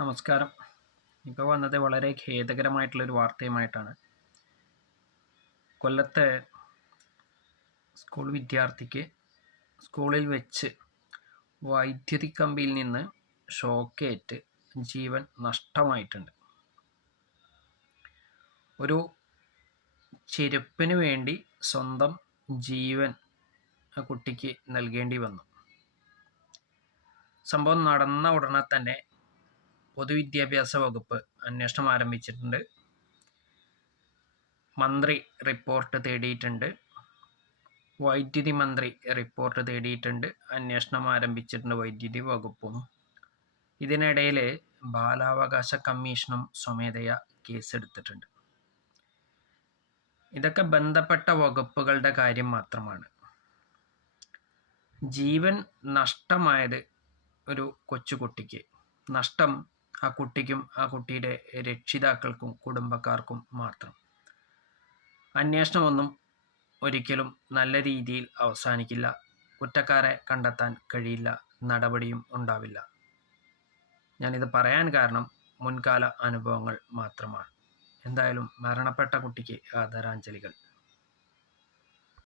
നമസ്കാരം. ഇപ്പോൾ വന്നത് വളരെ ഖേദകരമായിട്ടുള്ളൊരു വാർത്തയുമായിട്ടാണ്. കൊല്ലത്തെ സ്കൂൾ വിദ്യാർത്ഥിക്ക് സ്കൂളിൽ വെച്ച് വൈദ്യുതി കമ്പിയിൽ നിന്ന് ഷോക്കേറ്റ് ജീവൻ നഷ്ടമായിട്ടുണ്ട്. ഒരു ചെരുപ്പിന് വേണ്ടി സ്വന്തം ജീവൻ ആ കുട്ടിക്ക് നൽകേണ്ടി വന്നു. സംഭവം നടന്ന ഉടനെ തന്നെ പൊതുവിദ്യാഭ്യാസ വകുപ്പ് അന്വേഷണം ആരംഭിച്ചിട്ടുണ്ട്. മന്ത്രി റിപ്പോർട്ട് തേടിയിട്ടുണ്ട്. വൈദ്യുതി മന്ത്രി റിപ്പോർട്ട് തേടിയിട്ടുണ്ട്. അന്വേഷണം ആരംഭിച്ചിട്ടുണ്ട് വൈദ്യുതി വകുപ്പും. ഇതിനിടയിൽ ബാലാവകാശ കമ്മീഷനും സ്വമേധയാ കേസെടുത്തിട്ടുണ്ട്. ഇതൊക്കെ ബന്ധപ്പെട്ട വകുപ്പുകളുടെ കാര്യം മാത്രമാണ്. ജീവൻ നഷ്ടമായത് ഒരു കൊച്ചുകുട്ടിക്ക്. നഷ്ടം ആ കുട്ടിക്കും ആ കുട്ടിയുടെ രക്ഷിതാക്കൾക്കും കുടുംബക്കാർക്കും മാത്രം. അന്വേഷണമൊന്നും ഒരിക്കലും നല്ല രീതിയിൽ അവസാനിക്കില്ല. കുറ്റക്കാരെ കണ്ടെത്താൻ കഴിയില്ല. നടപടിയും ഉണ്ടാവില്ല. ഞാനിത് പറയാൻ കാരണം മുൻകാല അനുഭവങ്ങൾ മാത്രമാണ്. എന്തായാലും മരണപ്പെട്ട കുട്ടിക്ക് ആദരാഞ്ജലികൾ.